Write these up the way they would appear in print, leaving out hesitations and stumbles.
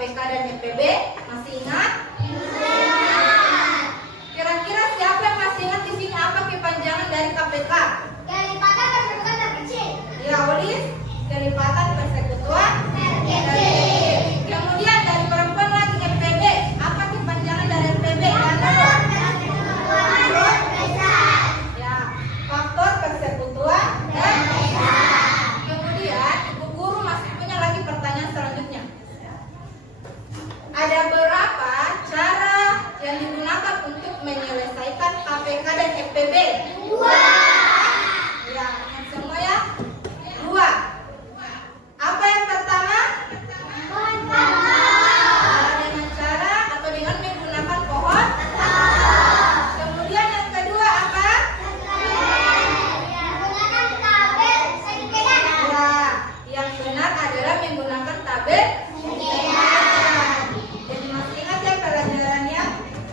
KPK dan FPB? Masih ingat? Kira-kira siapa yang masih ingat di sini apa kepanjangan dari KPK? Kelipatan persekutuan terkecil. Ya, Ulis, kelipatan persekutuan terkecil. Kemudian dari perempuan lagi FPB, apa kepanjangan dari FPB? Ya, faktor persekutuan terbesar. Kemudian Ibu Guru masih punya lagi pertanyaan selanjutnya. Ada berapa cara yang digunakan untuk menyelesaikan KPK dan FPB? 2. Ya, ingat semua ya. 2. Apa yang pertama? Dengan cara atau dengan menggunakan pohon. Kemudian yang kedua apa? Menggunakan tabel sengketan. Ya, yang benar adalah menggunakan tabel sengketan. Jadi masih ingat ya pelajarannya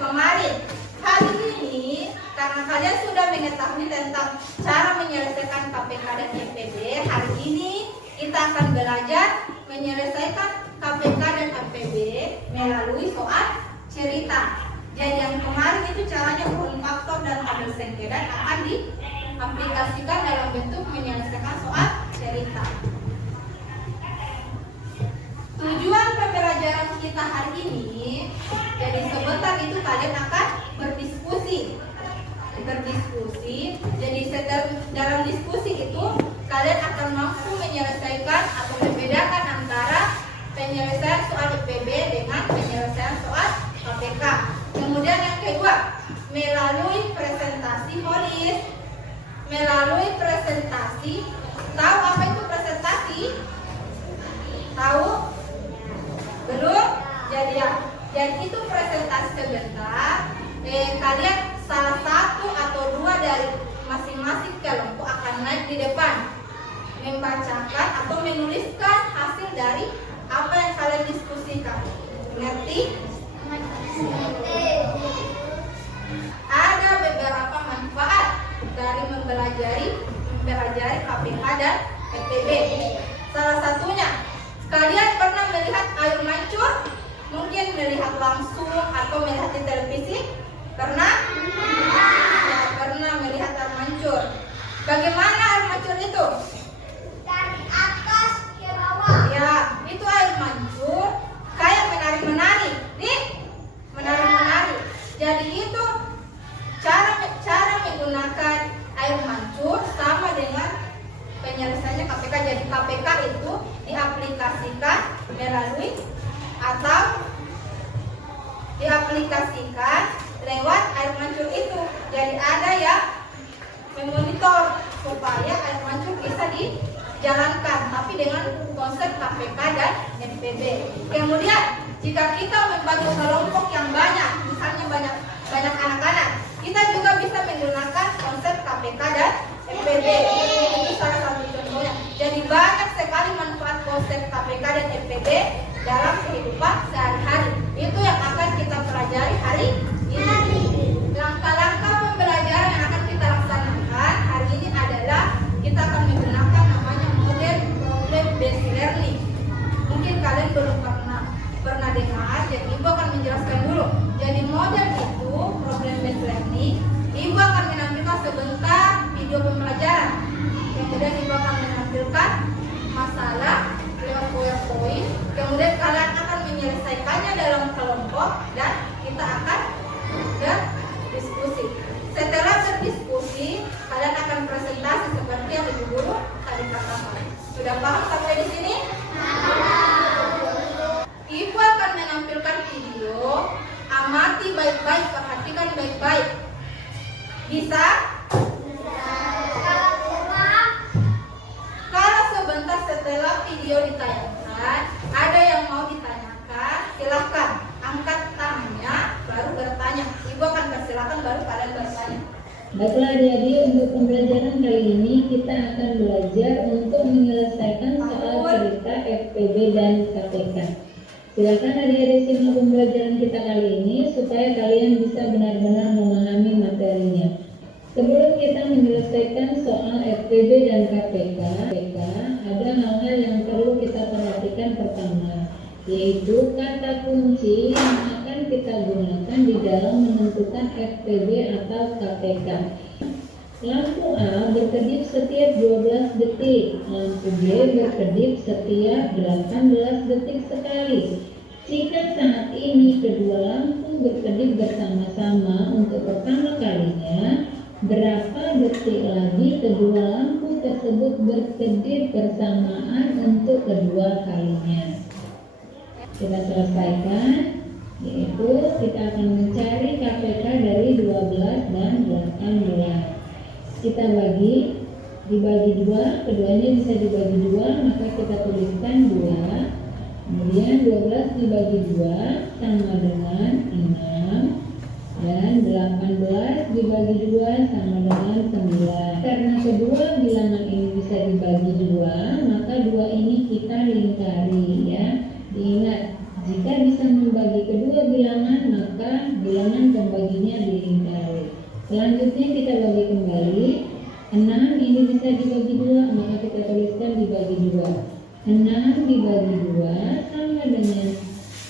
kemarin. Hari ini karena kalian sudah mengetahui tentang cara menyelesaikan KPK dan FPB, hari ini kita akan belajar menyelesaikan KPK dan FPB melalui soal cerita. Jadi yang kemarin itu caranya pohon faktor dan tabel sengketan akan diaplikasikan dalam bentuk menyelesaikan soal cerita. Tujuan pembelajaran kita hari ini, jadi sebentar itu kalian akan berdiskusi. Jadi dalam diskusi itu kalian akan mampu menyelesaikan atau membedakan antara penyelesaian soal IPB dengan penyelesaian soal KPK. Kemudian yang kedua, melalui presentasi Holis. Melalui presentasi, tahu apa itu presentasi? Tahu? Belum? Jadi itu presentasi sebentar. Kalian salah satu atau dua dari masing-masing kelompok akan naik di depan, membacakan atau menuliskan hasil dari apa yang kalian diskusikan. Ngerti? Ada beberapa manfaat dari mempelajari KPK dan FPB. Salah satunya, kalian pernah melihat air mancur? Mungkin melihat langsung atau melihat di televisi? Pernah? Ya, pernah melihat air mancur. Bagaimana air mancur itu? Dari atas ke bawah. Ya, itu air mancur kayak menari-menari. Nih, menari-menari. Jadi itu cara menggunakan air mancur sama dengan penyelesaiannya KPK. Jadi KPK itu diaplikasikan melalui atau diaplikasikan lewat air mancur itu. Jadi ada yang memonitor supaya air mancur bisa dijalankan, tapi dengan konsep KPK dan FPB. Kemudian jika kita membagi kelompok yang banyak, misalnya banyak anak-anak, kita juga bisa menggunakan konsep KPK dan FPB. Itu salah satu contohnya. Jadi banyak sekali manfaat konsep KPK dan FPB dalam kehidupan sehari-hari. Itu yang akan kita pelajari hari ini. Langkah-langkah pembelajaran yang akan kita laksanakan hari ini adalah kita akan menggunakan namanya model problem based learning. Mungkin kalian belum pernah dengar, jadi Ibu akan menjelaskan dulu. Jadi model itu problem based learning. Ibu akan menampilkan sebentar video pembelajaran. Kemudian Ibu akan menampilkan masalah lewat PowerPoint. Kemudian kalian akan menyelesaikannya dalam kelompok dan kita akan berdiskusi. Setelah berdiskusi, kalian akan presentasi seperti yang Ibu Guru tadi katakan. Sudah paham sampai di sini? Ibu akan menampilkan video. Amati baik-baik, perhatikan baik-baik. Bisa? Kalau sebentar setelah video ditayangkan, ada yang mau ditanyakan, silahkan angkat tangannya, baru bertanya. Ibu akan persilakan, baru kalian bertanya. Baiklah adik-adik, untuk pembelajaran kali ini kita akan belajar untuk menyelesaikan soal cerita FPB dan KPK. Silakan adik-adik simak pembelajaran kita kali ini supaya kalian bisa benar-benar memahami materinya. Sebelum kita menyelesaikan soal FPB dan KPK, ada hal-hal yang perlu kita perhatikan. Pertama, yaitu kata kunci yang akan kita gunakan di dalam menentukan FPB atau KPK. Lampu A berkedip setiap 12 detik, lampu B berkedip setiap 18 detik sekali. Jika saat ini kedua lampu berkedip bersama-sama untuk pertama kalinya, berapa detik lagi kedua lampu tersebut berkedip bersamaan untuk kedua kalinya? Kita selesaikan, yaitu kita akan mencari KPK dari 12 dan 18. Kita dibagi 2, keduanya bisa dibagi 2, maka kita tuliskan 2. Kemudian 12 dibagi 2 sama dengan 6, dan 18 dibagi 2 sama dengan 9. Karena kedua bilangan ini bisa dibagi 2, maka 2 ini kita lingkari ya. Diingat, jika bisa membagi kedua bilangan, maka bilangan pembaginya dilingkari. Selanjutnya kita bagi kembali. 6 ini bisa dibagi 2, maka kita tuliskan dibagi 2. 6 dibagi 2 sama dengan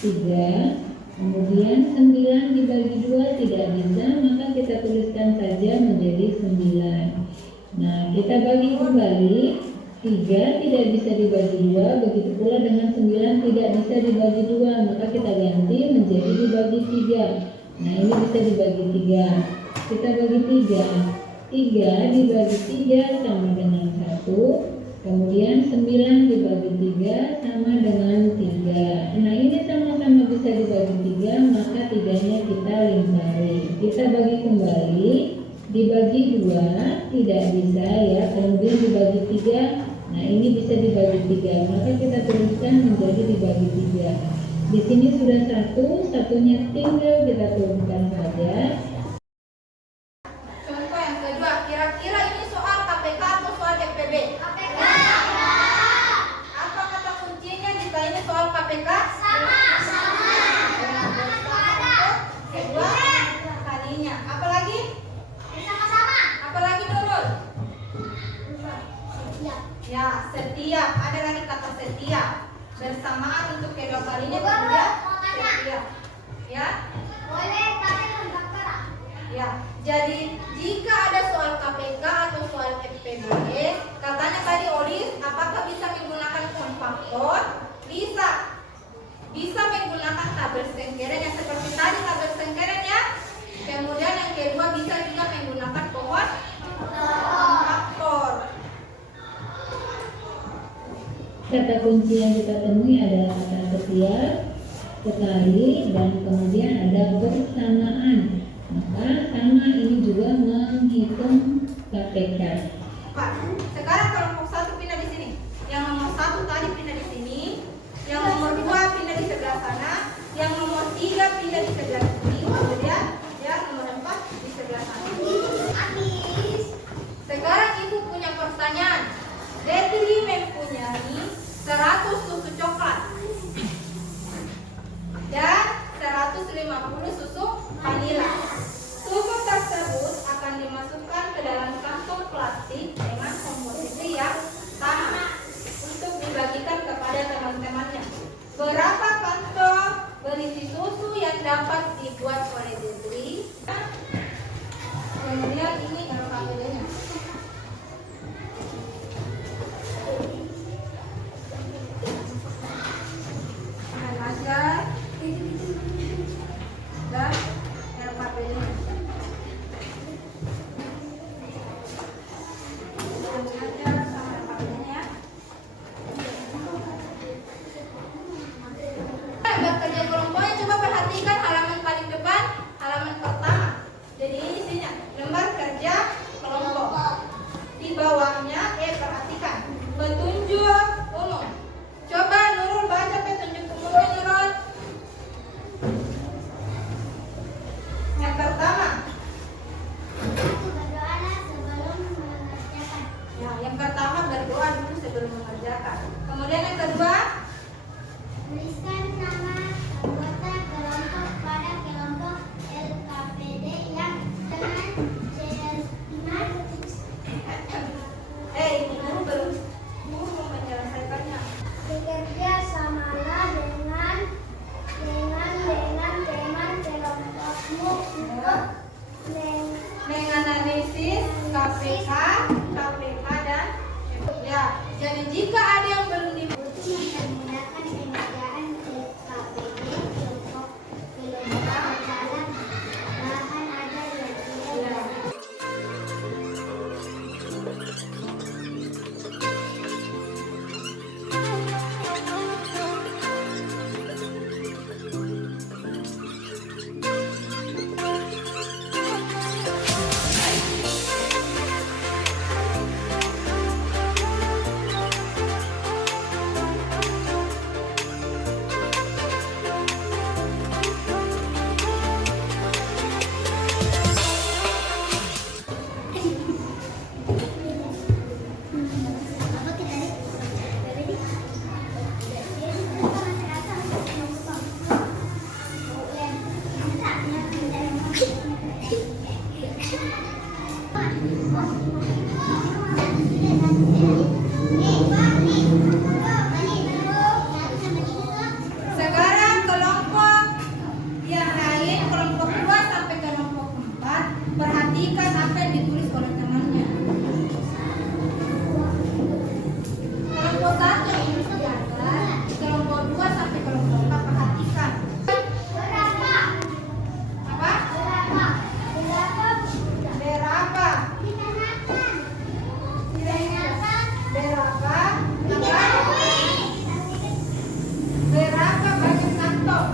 3. Kemudian 9 dibagi 2 tidak bisa, maka kita tuliskan saja menjadi 9. Nah, kita bagi kembali. 3 tidak bisa dibagi 2, begitu pula dengan 9 tidak bisa dibagi 2, maka kita ganti menjadi dibagi 3. Nah, ini bisa dibagi 3. Kita bagi 3. 3 dibagi 3 sama dengan 1. Kemudian 9 dibagi 3 sama dengan 3. Nah, ini sama-sama bisa dibagi 3, maka 3-nya kita lingkari. Kita bagi kembali. Dibagi 2 tidak bisa ya. Kemudian dibagi 3. Nah, ini bisa dibagi 3, maka kita tuliskan menjadi dibagi 3. Di sini sudah 1, satunya tinggal kita turunkan saja. Contoh yang kedua, kira-kira ini soal KPK atau soal FPB? KPK. Apa kata kuncinya jika ini soal KPK? Sama. Kedua kalinya. Apalagi? Bersama-sama. Apalagi Nurul? Ya. Ya, setiap. Ada lagi kata setiap. Bersamaan untuk kedua kalinya Gua kemudian mau tanya. setiap. Ya. Boleh tanya dokter? Ya, jadi jika ada soal KPK atau soal FPB, katanya tadi Olis, apakah bisa menggunakan konfaktor? Bisa. Bisa menggunakan tabel sengkeren yang seperti tadi tabel sengkeren ya. Kemudian yang kedua bisa juga menggunakan konfaktor. Kata kunci yang kita temui adalah kata setiap, sekali, dan kemudian ada bersamaan. Maka sama ini juga menghitung KPK. Pak, sekarang kelompok 1 pindah di sini. Yang nomor 1 tadi pindah di sini. Yang nomor 2 pindah di sebelah sana. Yang nomor 3 pindah di sebelah sini. Kemudian yang nomor 4 di sebelah sana. Habis. Sekarang ibu punya pertanyaan. Detri mempunyai 100 susu coklat dan 150 susu vanila. Susu tersebut akan dimasukkan ke dalam kantong plastik dengan komposisi yang sama untuk dibagikan SIS, KPK, dan ya. Jadi jika ada yang belum Bukti akan menggunakan pengerjaan KPD kelompok berjalan bahan ada yang tidak Sekarang kelompok yang lain, kelompok 2 sampai kelompok 4, perhatikan apa yang ditulis oleh temannya. Kelompok 1 yang ini diajar, kelompok 2 sampai kelompok 4 perhatikan. berapa? Apa? Berapa? Berapa? Dikenakan. Berapa? Diketahui. Berapa banyak kantong?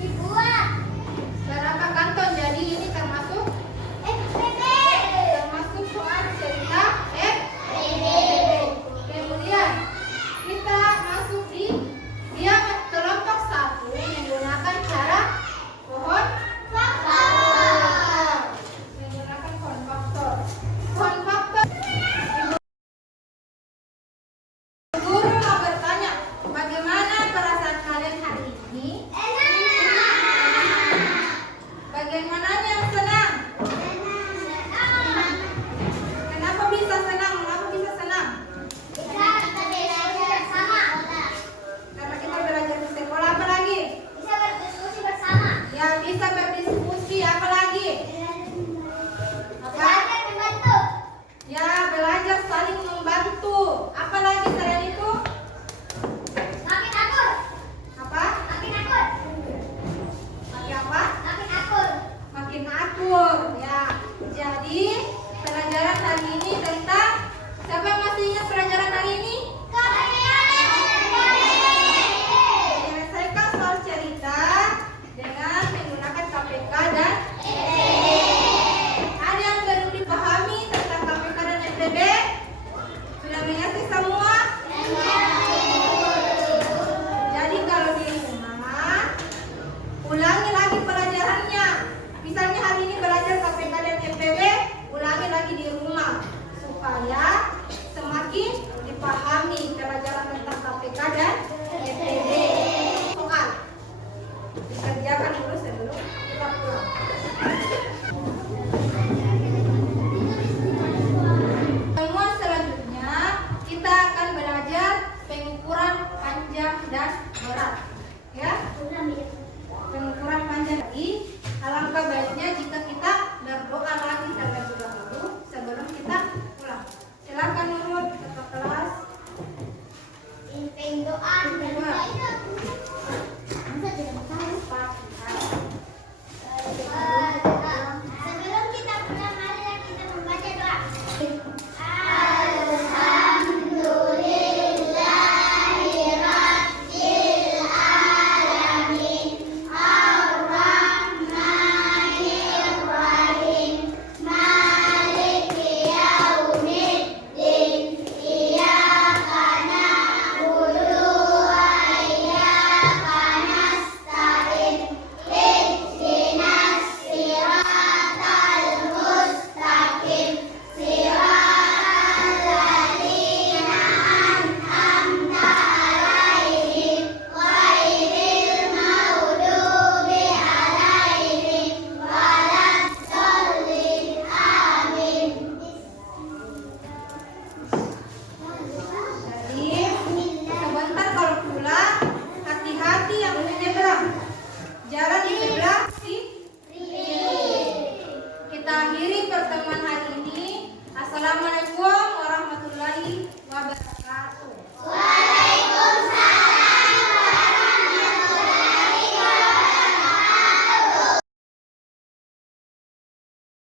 Dibuat. Berapa kantong? Jadi ini termasuk FPB. soal cerita FPB. Kemudian kita masuk di dia kelompok 1 menggunakan cara pohon faktor. Menggunakan pohon faktor. Pohon faktor. Guru mau bertanya, bagaimana perasaan kalian hari ini? Bagaimana yang senang? Kenapa bisa senang? Mengapa bisa senang? Karena kita belajar di sekolah. Apa lagi? Ya, bisa berdiskusi. Apa lagi? Apa? Ya, belajar saling membantu. Apa lagi selain itu? Apa? Lagi apa? Makin akur. Ya. Jadi pelajaran hari ini tentang siapa yang masih ingat pelajaran hari ini? Menyelesaikan soal cerita dengan menggunakan KPK dan ada yang belum dipahami tentang KPK dan FPB? Sudah mengerti semua? Jadi kalau di rumah ulangi lagi pelajarannya. Misalnya hari ini belajar KPK dan FPB, ulangi lagi di rumah supaya semakin dipahami pelajaran tentang KPK dan FPB. Soal dikerjakan dulu sebelum kita pulang. Temuan selanjutnya kita akan belajar pengukuran panjang dan berat. Ya, pengukuran panjang lagi. Alangkah baiknya jika kita berdoa lagi terlebih dahulu sebelum kita pulang. Silakan Nurul ketua kelas. Sebelum kita pulang, marilah kita membaca doa. Jalan di sebelah kiri. Kita akhiri pertemuan hari ini. Assalamualaikum